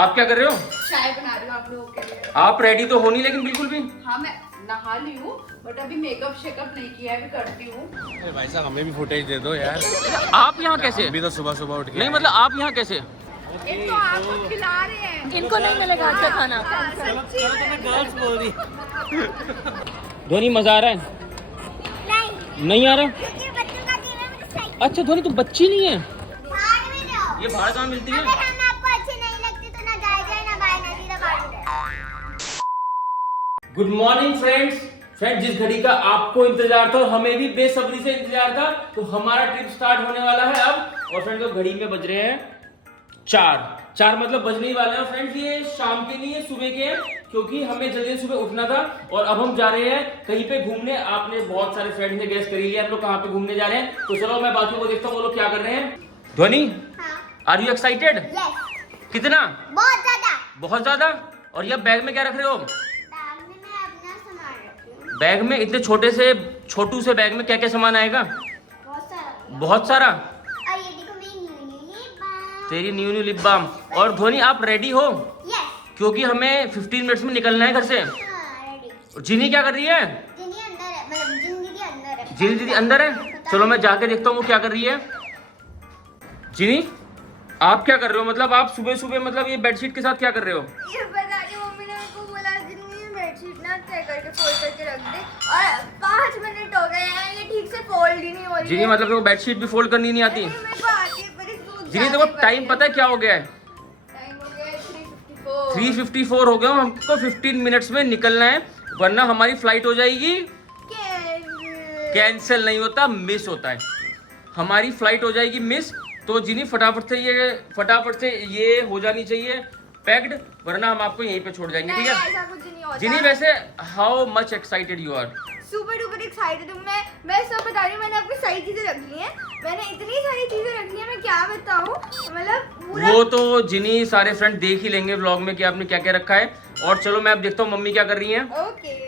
आप क्या कर रहे हो? चाय बना रही हूँ आप लोगों के लिए। आप रेडी तो हो नहीं लेकिन बिल्कुल भी। हाँ मैं नहा ली हूँ बट अभी मेकअप शेकअप नहीं किया है, अभी करती हूँ। अरे भाई साहब हमें भी फुटेज दे दो यार। आप यहाँ कैसे? हम भी तो सुबह सुबह उठ के नहीं मतलब आप यहाँ कैसे? इनको आपको खिला रहे हैं। इनको नहीं मिलेगा अच्छा खाना। हाँ, सच्ची में। गर्ल्स बोल रही। धोनी मजा आ रहा है? नहीं, नहीं आ रहा? क्योंकि बच्चों का जीवन में तो सही अच्छा धोनी तो बच्ची नहीं है। भाग में जाओ। ये भाड़ कहाँ मिलती है? अगर हम आपको अच्छे नहीं लगते तो ना जाए ना बाय ना सीधा भाग जाए। Good morning friends. फ्रेंड जिस घड़ी का आपको इंतजार था और हमें भी बेसब्री से इंतजार था, तो हमारा ट्रिप स्टार्ट होने वाला है अब। और फ्रेंड तो घड़ी में बज रहे हैं 4 मतलब बजने ही वाले हैं। फ्रेंड्स ये शाम के नहीं है, सुबह के हैं, क्योंकि हमें जल्दी सुबह उठना था और अब हम जा रहे हैं कहीं पे घूमने। आपने बहुत सारे फ्रेंड ने गेस कर लिया हम लोग कहाँ पे घूमने जा रहे हैं, तो चलो मैं बाकियों को देखता हूँ वो लोग क्या कर रहे हैं। ध्वनि, हाँ, आर यू एक्साइटेड? यस, कितना? बहुत ज्यादा। बहुत ज्यादा। और ये बैग में क्या रख रहे हो? बैग में मैं अपना सामान रखी हूँ। बैग में इतने छोटू से बैग में क्या क्या सामान आएगा? बहुत सारा। बहुत सारा। और ये देखो मेरी न्यू लिप बाम। तेरी न्यू लिप बाम। और ध्वनि आप रेडी हो? यस। क्योंकि हमें 15 मिनट्स में निकलना है घर से। हाँ, रेडी। और जिनी क्या कर रही है? जिंदगी अंदर है, मतलब जिंदगी अंदर है। जिनी दीदी अंदर है। चलो मैं जाके देखता हूँ वो क्या कर रही है। जिनी आप क्या कर रहे हो? मतलब आप सुबह सुबह मतलब ये बेडशीट के साथ क्या कर रहे हो? ये बता रही मम्मी ने मेरे को बोला जिंदगी बेडशीट ना तय करके फोल्ड करके रख दे, और 5 मिनट हो गए हैं ये ठीक से फोल्ड ही नहीं हो रही जिनी है। मतलब वो बेडशीट भी फोल्ड करनी नहीं आती? मेरे को आती है पर इसको जिनी देखो टाइम पता है क्या हो गया है? टाइम हो गया है 3:54। 3:54 हो गया। हमको 15 मिनट्स में निकलना है, वरना हमारी फ्लाइट हो जाएगी। कैंसिल नहीं होता, मिस होता है। हमारी फ्लाइट हो जाएगी मिस। तो जिनी फटाफट से ये हो जानी चाहिए पैक्ड, वरना हम आपको यहीं पे छोड़ जाएंगे, ठीक नहीं, है? ऐसा कुछ नहीं होता। जिनी वैसे how much excited you are? Super duper excited हूँ मैं सब बता रही हूँ। मैंने अपनी सारी चीजें रख ली हैं, मैंने इतनी सारी चीजें रख ली हैं, मैं क्या बताऊँ, मतलब पूरा। वो तो जिनी सारे फ्रेंड देख ही लेंगे व्लॉग में कि आपने क्या क्या रखा है। और चलो मैं अब देखता हूँ मम्मी क्या कर रही हैं। ओके।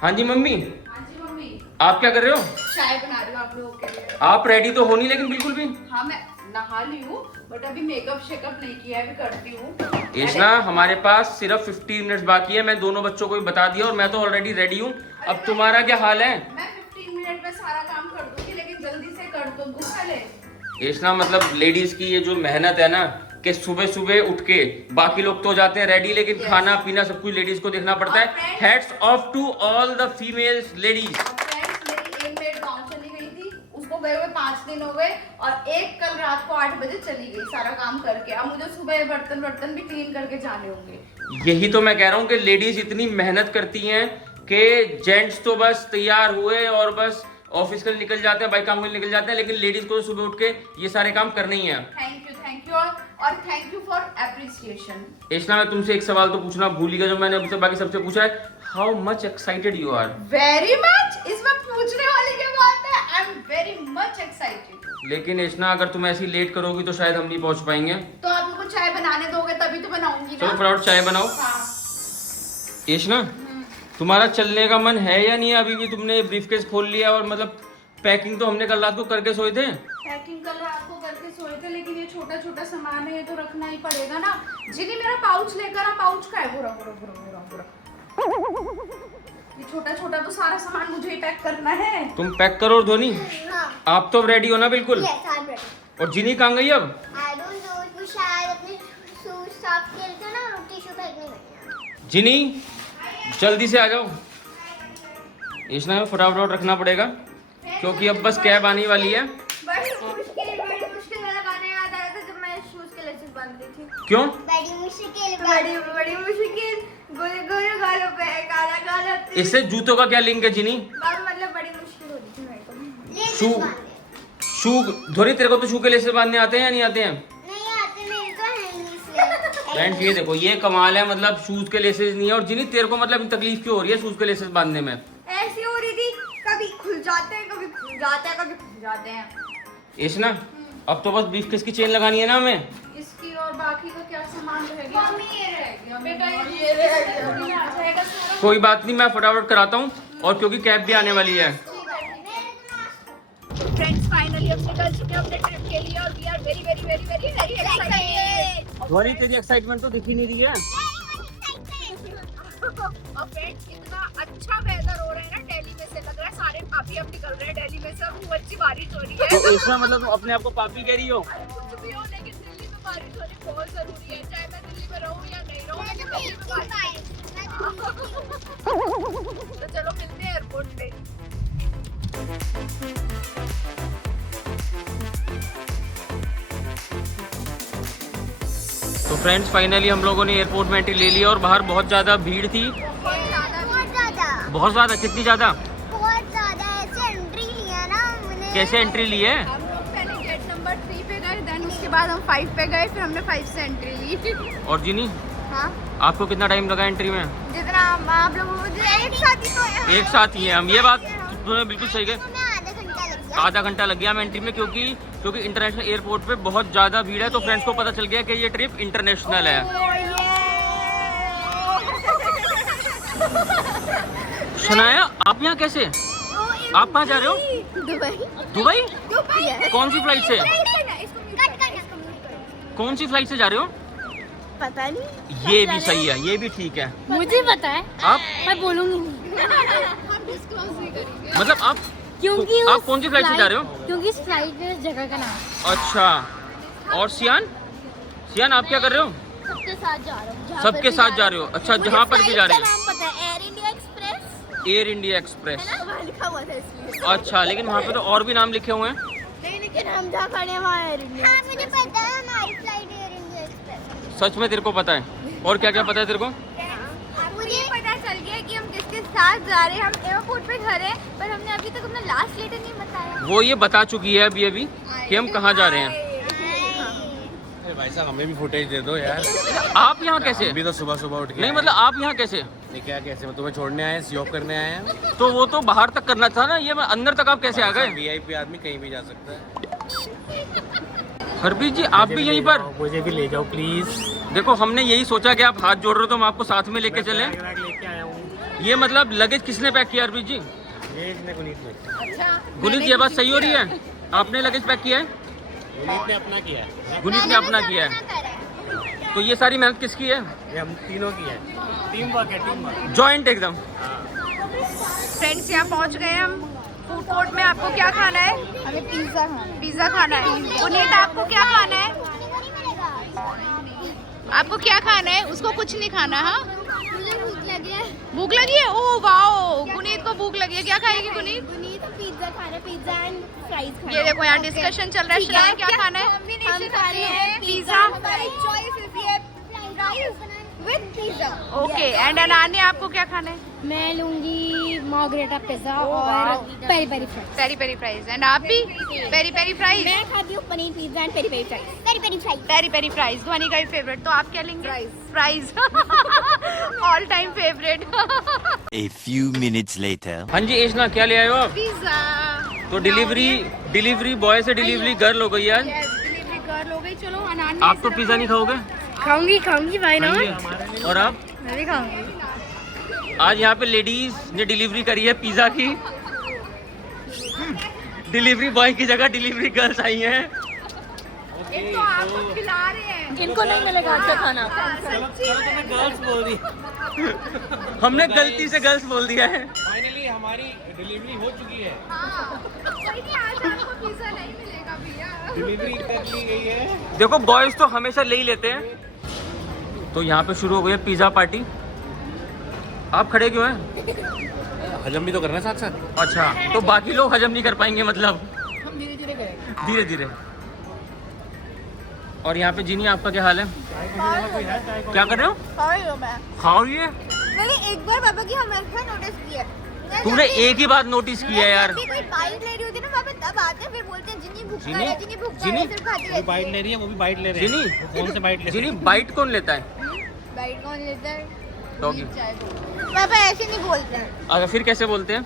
हाँ जी मम्मी, हाँ जी मम्मी, आप क्या कर रहे हो? चाय बना रही हूँ आप लोगों के लिए। आप रेडी तो हो नहीं लेकिन बिल्कुल भी। हाँ मैं नहा ली हूँ बट अभी मेकअप शेकअप नहीं किया है, अभी करती हूँ। कृष्णा हमारे पास सिर्फ 15 मिनट्स बाकी है। मैं दोनों बच्चों को भी बता दिया और मैं तो ऑलरेडी रेडी हूँ। अब तुम्हारा क्या हाल है? मैं 15 मिनट में सारा काम कर दूंगी, लेकिन जल्दी से कर दो तू पहले। कृष्णा मतलब लेडीज की ये जो मेहनत है ना, कि सुबह सुबह उठ के बाकी लोग तो जाते हैं रेडी, लेकिन खाना पीना सब कुछ लेडीज को देखना पड़ता है। Heads off to all the females ladies. Friends मेरी एक मेड गाँव चली गई थी, उसको गए हुए 5 दिन हो गए, और एक कल रात को 8 बजे चली गई सारा काम करके। अब मुझे सुबह बर्तन भी क्लीन करके जाने होंगे। यही तो मैं कह रहा हूँ कि लेडीज इतनी मेहनत करती हैं कि जेंट्स तो बस तैयार हुए और बस ऑफिस के लिए निकल जाते हैं, बाइक काम के लिए निकल जाते हैं, लेकिन लेडीज को सुबह उठ के ये सारे काम करने ही हैं। थैंक यू और thank you for appreciation. Krishna मैं तुमसे एक सवाल तो पूछना भूल ही गया जो मैंने अभी तक बाकी सबसे पूछा है। How much excited you are? Very much. इसमें पूछने वाली क्या बात है? I am very much excited. लेकिन कृष्णा अगर तुम ऐसी लेट करोगी तो शायद हम नहीं पहुंच पाएंगे। तो आप मेरे को चाय बनाने दोगे तभी तो बनाऊंगी चलो ना। फटाफट चाय बनाओ। हाँ। कृष्णा तुम्हारा चलने का मन है या नहीं है? अभी भी तुमने ब्रीफकेस खोल लिया और मतलब पैकिंग तो हमने कल रात को करके सोए थे। पैकिंग कल रात को करके सोए थे, लेकिन ये छोटा छोटा सामान है, ये तो रखना ही पड़ेगा ना। जिनी मेरा पाउच लेकर आ। पाउच का है पूरा। ये छोटा छोटा तो सारा सामान मुझे ही पैक करना है। तुम पैक करो। और धोनी हाँ, आप तो अब रेडी हो ना? बिल्कुल। Yes, I am ready. और जिनी कहाँ गई अब? आई डोंट नो, वो शायद अपने शूज साफ किए थे ना, टिश्यू फेंकने गई। जिनी जल्दी से आ जाओ। कृष्णा में फटाफट रखना पड़ेगा क्योंकि अब बस कैब आने वाली है। बड़ी मुश्किल वाला गाना याद आया था जब मैं शूज के लेसेस बांधती थी। क्यों? बड़ी मुश्किल, बड़ी मुश्किल, गोरे गोरे गालों पे काला काला तिल। इससे जूतों का क्या लिंक है जिनी? बात मतलब बड़ी मुश्किल होती थी मेरे को। लेसेस शू बांधे। शू धोनी तेरे को तो शू के लेसेस बांधने आते हैं या नहीं आते हैं? नहीं आते, मेरे तो है नहीं इसलिए। फ्रेंड्स ये देखो ये कमाल है, मतलब शूज के लेसेस नहीं है। और जिनी तेरे को मतलब तकलीफ क्यों हो रही है शूज के लेसेस बांधने में? ऐसी हो रही थी, कभी खुल जाते हैं, कभी खुल जाते हैं, कभी खुल जाते हैं। कृष्णा अब तो बस ब्रीफकेस की चेन लगानी है ना हमें। इसकी और बाकी का क्या सामान रह गया? मम्मी ये रह गया बेटा, ये रह गया। आ जाएगा सारा। कोई बात नहीं, मैं फटाफट कराता हूँ। और क्योंकि कैब भी आने वाली है। फ्रेंड्स फाइनली हम निकल चुके हैं अपने ट्रिप के लिए और we are very very very very very excited. Dhvani तेरी एक्साइटमेंट तो दिख ही नहीं रही है। और फ्रेंड्स इतना अच्छा वेदर हो रहा है ना दिल्ली में से, लग रहा है सारे पापी अब निकल रहे हैं दिल्ली में से, खूब अच्छी बारिश हो रही है। तो इसका मतलब तुम अपने आप को पापी कह रही हो? कुछ भी हो लेकिन दिल्ली में बारिश होनी बहुत जरूरी है, चाहे मैं दिल्ली में रहूं या नहीं रहूं, लेकिन दिल्ली में बारिश। तो चलो मिलते हैं एयरपोर्ट पे। तो फ्रेंड्स फाइनली हम लोगों ने एयरपोर्ट में एंट्री ले लिया और बाहर बहुत ज़्यादा भीड़ थी। बहुत ज़्यादा? कितनी ज़्यादा? बहुत ज्यादा। ऐसे एंट्री लिया ना हमने। कैसे एंट्री ली है? हम लोग पहले गेट नंबर 3 पे गए, देन उसके बाद हम 5 पे गए, फिर हमने 5 से एंट्री ली। और जिनी हाँ, आपको कितना टाइम लगा एंट्री में? जितना आप लोग एक साथ ही तो है। एक साथ ही है हम, ये बात तुम्हें बिल्कुल सही है। हमें आधा घंटा लग गया। आधा घंटा लग गया हमें एंट्री में, क्योंकि इंटरनेशनल एयरपोर्ट पे बहुत ज़्यादा भीड़ है। तो फ्रेंड्स को पता चल गया कि ये ट्रिप इंटरनेशनल है। शनाया आप यहाँ कैसे? आप कहाँ जा रहे हो? दुबई। दुबई? कौन सी फ्लाइट से? कौन सी फ्लाइट से जा रहे हो? पता नहीं। ये भी सही है, ये भी ठीक है। मुझे पता है, आप मैं बोलूंगी नहीं हम डिस्क्लोज नहीं करेंगे। मतलब आप क्योंकि आप उस कौन सी फ्लाइट से जा रहे हो? क्योंकि इस फ्लाइट में इस जगह का नाम अच्छा। और सियान आप क्या कर रहे हो? सबके साथ जा रहा हूँ। सबके साथ जा रहे हो? अच्छा, जहाँ पर भी जा रहे हो। नाम पता है, air India express air India express. है ना, वहाँ लिखा हुआ था इसलिए। अच्छा, लेकिन वहाँ पे तो और भी नाम लिखे हुए हैं। नहीं, लेकिन हम जहाँ खड़े हैं वहाँ एयर इंडिया। हाँ मुझे पता है, हमारी फ्लाइट एयर इंडिया एक्सप्रेस। सच में तेरे को पता है? और क्या क्या पता है तेरे को? मुझे पता चल गया कि हम किसके साथ जा रहे हैं। हम एयरपोर्ट पे खड़े हैं, पर हमने अभी तक अपना लास्ट लेटर नहीं बताया। वो ये बता चुकी है अभी कि हम कहाँ जा रहे हैं। अरे भाई साहब हमें भी फुटेज दे दो यार। आप यहाँ कैसे? अभी तो सुबह सुबह उठ के नहीं आए। मतलब आप यहाँ कैसे? नहीं क्या कैसे, मैं तुम्हें छोड़ने आए हैं, सी ऑफ करने आए हैं। तो वो तो बाहर तक करना था ना, ये अंदर तक आप कैसे आ गए? वीआईपी आदमी कहीं भी जा सकता है। हरप्रीत जी आप भी यहीं पर? मुझे भी ले जाओ प्लीज। देखो हमने यही सोचा कि आप हाथ जोड़ रहे हो तो हम आपको साथ में लेके चले। लेके आया हूँ। ये मतलब लगेज किसने पैक किया हरप्रीत जी? ये इसने गुनीत ने। अच्छा, गुनीत ये बात सही हो रही है? आपने लगेज पैक किया है? गुनीत ने अपना किया है। गुनीत ने अपना किया है। तो ये सारी मेहनत किसकी है? ये हम तीनों की है। टीम वर्क है, टीम वर्क। जॉइंट एकदम। फ्रेंड्स यहाँ पहुँच गए हम फूड कोर्ट में। आपको क्या खाना है? हमें पिज्जा खाना। पिज्जा खाना है। पुनीत आपको क्या खाना है? आपको क्या खाना है? उसको कुछ नहीं खाना। हाँ, मुझे भूख लगी है। भूख लगी है? ओह वाओ, पुनीत को भूख लगी है। क्या खाएगी पुनीत? पिज्जा खाना, पिज्जा एंड फ्राइज खाना। ये देखो यहाँ डिस्कशन चल रहा है। श्रेया क्या खाना है? हम खा रहे हैं पिज्जा। हमारी चॉइस है with pizza. Okay, and Ananya आपको क्या खाना है? मैं लूंगी मार्गरेटा पिज्जा Oh, और wow. Peri peri fries. Peri peri fries. And आप भी? Peri peri fries. मैं खाती हूँ paneer pizza and peri peri fries. Peri peri fry. Peri peri fries Dhvani का भी फेवरेट। तो आप क्या लेंगे? Fries all time favourite. A few minutes later. हाँ जी एशना क्या ले आए हो आप? पिज्जा। तो डिलीवरी बॉय से डिलीवरी गर्ल हो गई यार। डिलीवरी गर्ल हो गई। चलो अनान्या आप तो पिज्जा नहीं खाओगे? खाऊंगी भाई ना। हाँ जी। और आप? मैं भी खाऊंगी। आज यहाँ पे लेडीज ने डिलीवरी करी है पिज्जा की। डिलीवरी बॉय की जगह डिलीवरी गर्ल्स आई हैं। तो आपको खिला रहे हैं। इनको नहीं मिलेगा अच्छा खाना। गर्ल्स बोल दी। हमने गलती से गर्ल्स बोल दिया है। फाइनली हमारी डिलीवरी हो चुकी है। हाँ, कोई नहीं, आज आपको पिज्जा नहीं मिलेगा भैया। डिलीवरी कर ली गई है। देखो बॉयज तो हमेशा ले ही लेते हैं। तो यहाँ पे शुरू हो गई है पिज्जा पार्टी। आप खड़े क्यों हैं? हजम भी तो करना है साथ साथ। अच्छा, तो बाकी लोग हजम नहीं कर पाएंगे मतलब? हम धीरे धीरे करेंगे। धीरे धीरे। और यहाँ पे जीनी आपका क्या हाल है? क्या कर रहे हो? खाओ ये। मैंने एक बार पापा की हमेशा नोटिस किया है। तूने एक ही बात नोटिस की है यार। कोई बाइट ले रही होती है ना, वहाँ पे तब आते हैं, फिर बोलते हैं जिन्नी भूखा जिनी? है, जिन्नी भूखा जिनी? है, सिर्फ खाती वो रहती बाइट है। ले रही है, वो भी बाइट ले रहे हैं। जिनी? वो कौन से बाइट ले रहे जीनी हैं? बाइट कौन लेता है? बाइट कौन लेता है? डॉगी। पापा ऐसे नहीं बोलते हैं, अच्छा फिर कैसे बोलते हैं?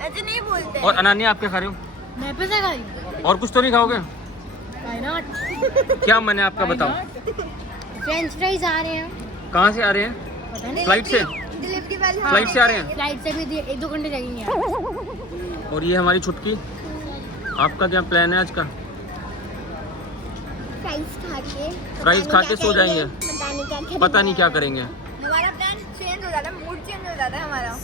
ऐसे नहीं बोलते हैं। और अनान्या आप क्या खा रहे हो? मैं पिज्जा खा रही हूँ। और कुछ तो नहीं खाओगे? Why not? क्या मैंने आपका बताओ? फ्रेंच फ्राइज आ रहे हैं। कहाँ से आ रहे हैं? पता नहीं। फ्लाइट से? डिलीवरी वाले। फ्लाइट से आ रहे हैं? फ्लाइट से भी 1-2 घंटे लगेंगे यार। और ये हमारी छुटकी। आपका क्या प्लान है आज का? फ्राइज खा के फ्राइज खा के सो जाएंगे। पता नहीं क्या करेंगे। हमारा प्लान चेंज हो जाता है, मूड चेंज हो जाता है हमारा।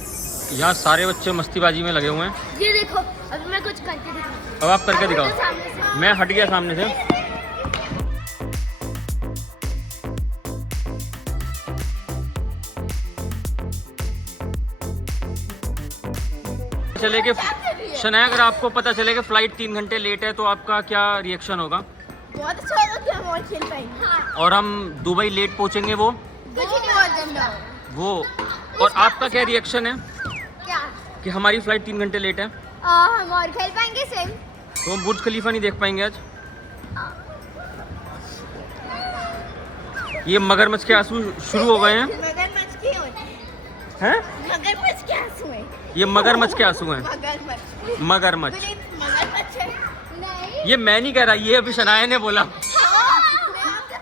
यहाँ सारे बच्चे मस्तीबाजी में लगे हुए हैं। ये देखो अभी मैं कुछ करके दिखाऊं। अब आप करके दिखाओ। सामने से मैं हट गया सामने से। चले कि शनाया, अगर आपको पता चले कि फ्लाइट 3 घंटे लेट है तो आपका क्या रिएक्शन होगा? बहुत अच्छा होगा कि हम और खेल पाएंगे। हाँ। और हम दुबई लेट पहुंचेंगे वो कुछ नहीं बहुत गंदा वो और आपका क्या रिएक्शन है क्या कि हमारी फ्लाइट 3 घंटे लेट है? हम और खेल पाएंगे सेम। तो हम बुर्ज खलीफा नहीं देख पाएंगे आज। ये मगरमच्छ के आंसू शुरू हो गए हैं। मगरमच्छ के होते हैं। हैं? मगरमच्छ के आंसू हैं। ये मगरमच्छ के आंसू हैं। मगरमच्छ मगरमच्छ। मगरमच्छ है। नहीं। ये मैं नहीं कह रहा, ये अभी शनाया ने बोला।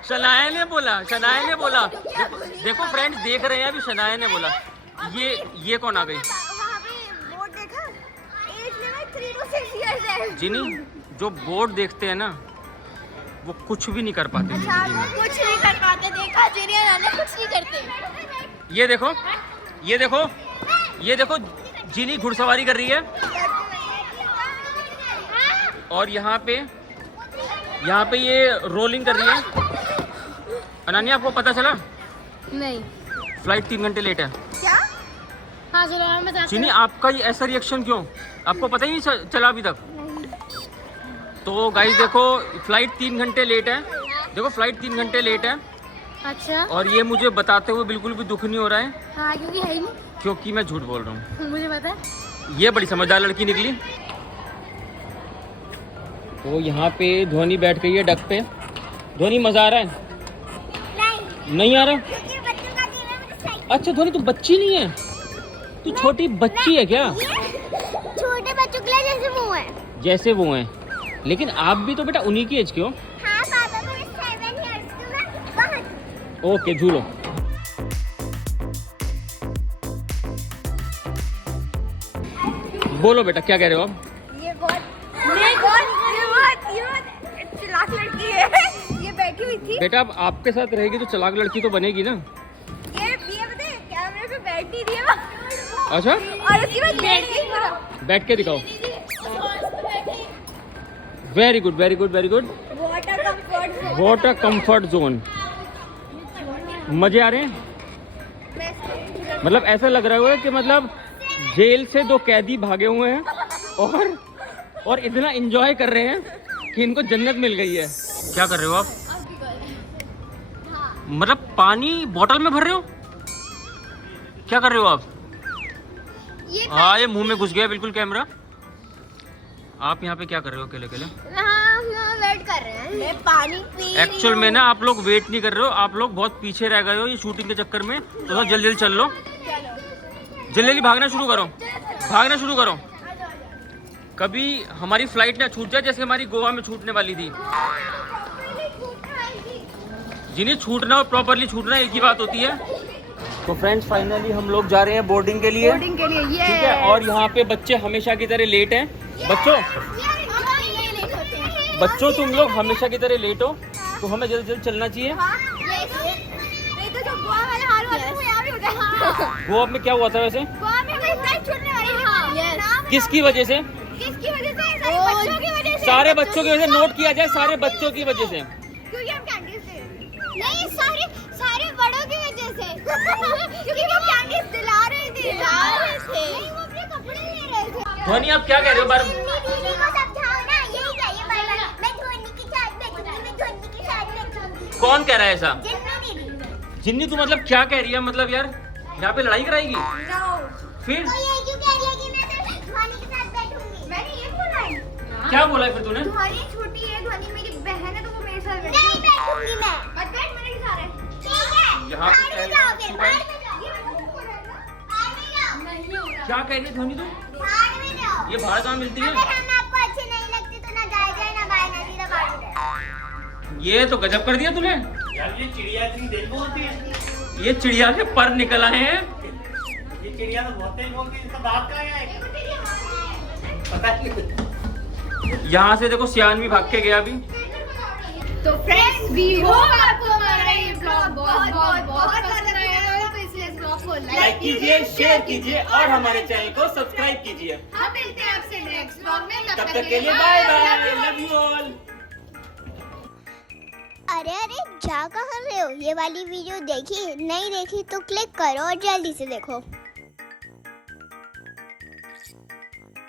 शनाया ने बोला, शनाया ने बोला। देखो फ्रेंड्स देख रहे हैं, अभी शनाया ने बोला। ये कौन आ गई? वहाँ पे बोर्ड देखा? एज लिमिट 3 to 6 years है। जिनी जो बोर्ड देखते हैं ना, वो कुछ भी नहीं कर पाते अच्छा, जिंदगी में। कुछ नहीं कर पाते। देखा जीनियर वाले कुछ नहीं करते। ये देखो, ये देखो, ये देखो, जिनी घुड़सवारी कर रही है। और यहाँ पे ये रोलिंग कर रही है। अनन्या, आपको पता चला नहीं। फ्लाइट 3 घंटे लेट है? क्या? हाँ चलो मैं बताती जिनी आपका ये ऐसा रिएक्शन क्यों? आपको पता ही नहीं चला अभी तक? तो गाइस देखो, फ्लाइट 3 घंटे लेट है। देखो फ्लाइट 3 घंटे लेट है। अच्छा। और ये मुझे बताते हुए बिल्कुल भी दुख नहीं हो रहा है, हाँ क्योंकि है ही नहीं। क्योंकि मैं झूठ बोल रहा हूँ। मुझे पता है। ये बड़ी समझदार लड़की निकली। तो यहाँ पे ध्वनि बैठ गई है डक पे। ध्वनि मजा आ रहा है? नहीं आ रहा? अच्छा ध्वनि तू बच्ची नहीं है, तू छोटी बच्ची है क्या? छोटे बच्चों के लिए जैसे मुंह है। जैसे वो हैं, लेकिन आप भी तो बेटा उन्हीं की एज के हो। हाँ पापा, मेरे 7 years के मैं बहुत। ओके झूलो। बोलो बेटा, क्या कह रहे हो आप? ये बहुत चिल्लाक लड़की है। ये बैठी हुई थी। बेटा अब आपके साथ रहेगी तो चालाक लड़की तो बनेगी ना। ये पता है कैमरे पे बैठी थी अच्छा, और उसके बाद लेट गई पूरा। बैठ के दिखाओ। Very good, very good, very good. Water comfort what a comfort zone. मजे आ रहे हैं? मतलब ऐसा लग रहा है कि मतलब जेल से 2 कैदी भागे हुए हैं और इतना एंजॉय कर रहे हैं कि इनको जन्नत मिल गई है। क्या कर रहे हो आप? मतलब पानी बोतल में भर रहे हो? क्या कर रहे हो आप? हाँ, ये मुंह में घुस गया बिल्कुल कैमरा। आप यहाँ पे क्या कर रहे हो अकेले अकेले? हम वेट कर रहे हैं। मैं पानी पी एक्चुअल में ना आप लोग वेट नहीं कर रहे हो, आप लोग बहुत पीछे रह गए हो ये शूटिंग के चक्कर में। तो जल्दी जल्दी चल लो, जल्दी जल्दी भागना शुरू करो, भागना शुरू करो। कभी हमारी फ्लाइट ना छूट जाए जैसे हमारी गोवा में छूटने वाली थी। जिन्हें छूटना और प्रॉपरली छूटना एक ही बात होती है। तो फ्रेंड्स फाइनली हम लोग जा रहे हैं बोर्डिंग के लिए। बोर्डिंग के लिए ये ठीक है, और यहाँ पे बच्चे हमेशा की तरह लेट हैं। बच्चों तुम लोग हमेशा की तरह लेट हो, तो हमें जल्दी जल्दी चलना चाहिए। नहीं तो जो गोवा वाला हाल हुआ था वो यहाँ भी हो जाएगा। गोवा में क्या हुआ था वैसे? गोवा में हमारी फ्लाइट छूटने वाली है। किसकी वजह से? किसकी वजह से? सारे बच्चों की वजह से। सारे बच्चों की वजह से। नोट किया जाए, सारे बच्चों की वजह से। क्योंकि हम कैंडीज दे रहे थे। नहीं, सारे बड़ों की वजह से। क्योंकि वो कैंडीज दिला रहे थे। नहीं, वो अपने कपड़े ले रहे थे। ध्वनि आप क्या कह रहे हो बार? दीदी को समझाओ ना, यही चाहिए बार-बार। मैं धोनी के साथ बैठूंगी, मैं धोनी के साथ बैठूंगी। कौन कह रहा है ऐसा? जिन्नी दीदी। जिन्नी तू मतलब क्या कह रही है? मतलब यार यहाँ पे लड़ाई कराएगी फिर? तो ये क्यों कह रही है कि मैं सिर्फ धोनी के साथ बैठूंगी? मैंने ये बोला है। क्या बोला है फिर तूने? ध्वनि छोटी है, ध्वनि मेरी बहन है, तो वो मेरे साथ बैठी। नहीं बैठूंगी मैं। मत बैठ, मेरे के साथ है। ठीक है, यहाँ पे बाहर में जाओ फिर, बाहर में जाओ। क्या कह रही है ध्वनि तू? बाहर में जाओ। ये भाड़ा कहाँ मिलती है? अगर हम आपको अच्छे नहीं लगते तो ना जाए ना बाहर ना सीधा बाहर जाए। ये तो गजब कर दिया तूने यार ये चिड़िया इतनी देर में होती है। ये चिड़िया के पर निकल आए हैं। ये चिड़िया तो बहुत तेज बोलती है, इसका दांत कहाँ है? पता नहीं। यहाँ से देखो सियान भी भाग के गया अभी। तो फ्रेंड्स वी होप आपको हमारा ये ब्लॉग बहुत बहुत बहुत पसंद आया होगा, तो इसलिए इस ब्लॉग को लाइक कीजिए, शेयर कीजिए और हमारे चैनल को सब्सक्राइब कीजिए। हम मिलते हैं आपसे नेक्स्ट ब्लॉग में, तब तक के लिए bye bye, love you all. अरे जा कहाँ रहे हो? ये वाली वीडियो देखी नहीं देखी तो क्लिक करो और जल्दी से देखो।